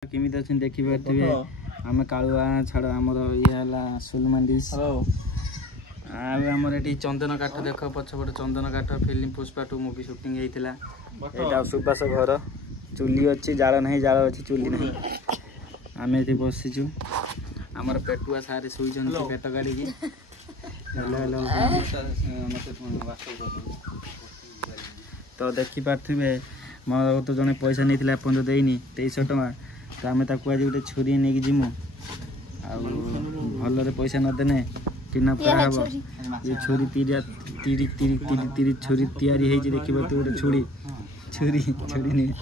केमिति अच्छे देखि पारे आम कालुआ छाड़ आमर ये सुलमांडिस आमर ये चंदन काठ देख पछपटे चंदन काठ फिल्म पुष्पा 2 मूवी शूटिंग होता है। सुबास घर चुली अच्छी जाल ना जाल अच्छी चुली ना आम ये बसीचु आमर पेटुआ सारे शुई पेट गाड़ी तो देखी पारे मोर तो जड़े पैसा नहीं एपर्त देनी 2300 टଙ୍କା तो आम आज गोटे छुरी नहीं जीमु भल पैसा नदेने टीना पड़ा हम ये छुरी तीरी छुरी तैयारी देखिए गोटे छुरी छुरी छुरी नहीं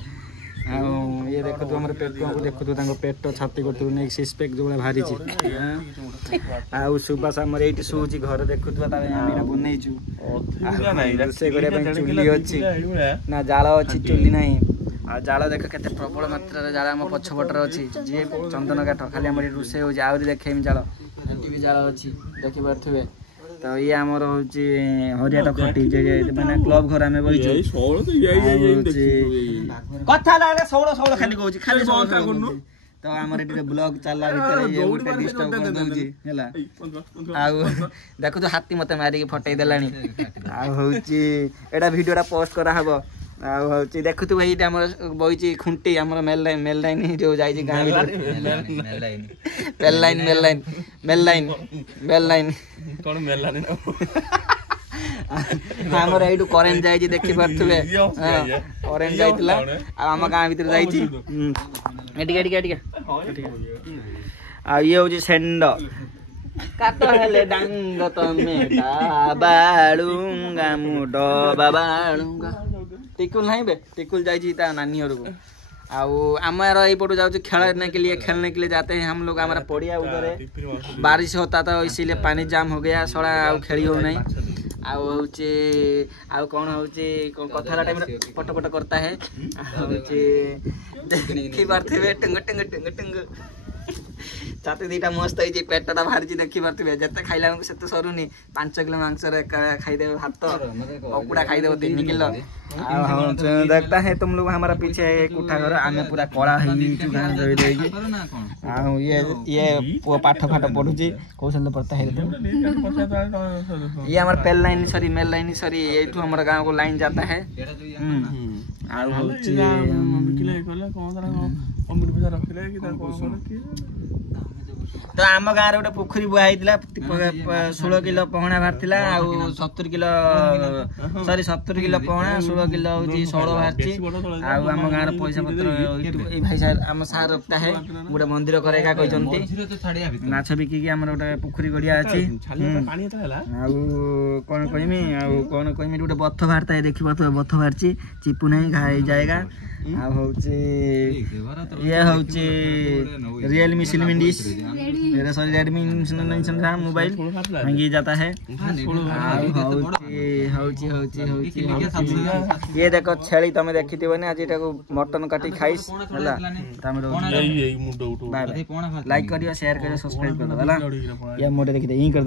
ये देखो तुम पेट को देखो तो पेट छाती को नहीं सिक्स पैक जो बाहरी सुबास आम ये शुची घर देखु बनईचु रोसे चुली अच्छी ना जाल अच्छी चुली ना आ जाल देख के प्रबल मात्रा जाल आम पछपटर अच्छी जी चंदन काठ खाली आम रोसे हो देखेमी जाल भी जाल अच्छी देखी पारे तो ये आमर हूँ हरियाटा खटी मैंने क्लब घर आम बही कथा खाली कहूँ खाली तो आम ब्लॉग चलला भर डिस्टर्ब कर दूसरी देखो तो हाथी मत मारिक फटई देला एटा वीडियोटा पोस्ट करा हबो देखु तू भाई बही खुंटी आम मेल लाइन जो जाइए गाँ मेल लाइन कौन मेल लाइन आमर यू करेन्ट जाइए देखी पारे करेन्ट जाइला आम गाँ भर ये हूँ सेंड काट हेले डांग तमे बालूंगा मुड बालूंगा टिकुल नहीं बे टिकुल जाइए नानी घर को आमर यपटू जाऊँ खेलने के लिए जाते हैं हम लोग। हमारा पड़िया उधर है बारिश होता था इसीलिए पानी जाम हो गया सड़ा खेली हो नहीं कौन हूँ कथा टाइम पट पट करता है देखी पारे टंग टंग टंग टंग छाती दीटा मस्त है पेटा बाहर देखी पारे जिते खाइला से सरुनी 5 किलो मांस खाईदे भात ककुड़ा खाईदे 3 किलो देखता है तुम लोग हमारा पीछे एक उठा घर आम पूरा कला ये पाठ फाठ पढ़ुची कौशल पढ़ता है ये हमारे pale line sorry mail line sorry ये हमारे गाँव को लाइन जाता है तो आम गाँव गोटे पोखरी बुआई 16 किलो पहना बाहर 70 किलो सॉरी 70 किलो पहना 16 किलो हूँ सौड़ बाहर आम गाँव पैसा पत्र भाई सार आम सार रखता है गोटे मंदिर करेगा कहते माछ बिकी आम गोटे पोखरी गड़िया अच्छी कौन कहमी गोटे बथ बाहरता है देखी पारे बथ बाहर चिपू नहीं घाई जाएगा ये हूँ रियलमी सिलमिंडिस सॉरी रेडमी मोबाइल महंगी जाता है ये देखो छेली तुम देखी आज मटन काटी खाइस लाइक करियो शेयर करियो सब्सक्राइब कर दो ये मोटे देखी कर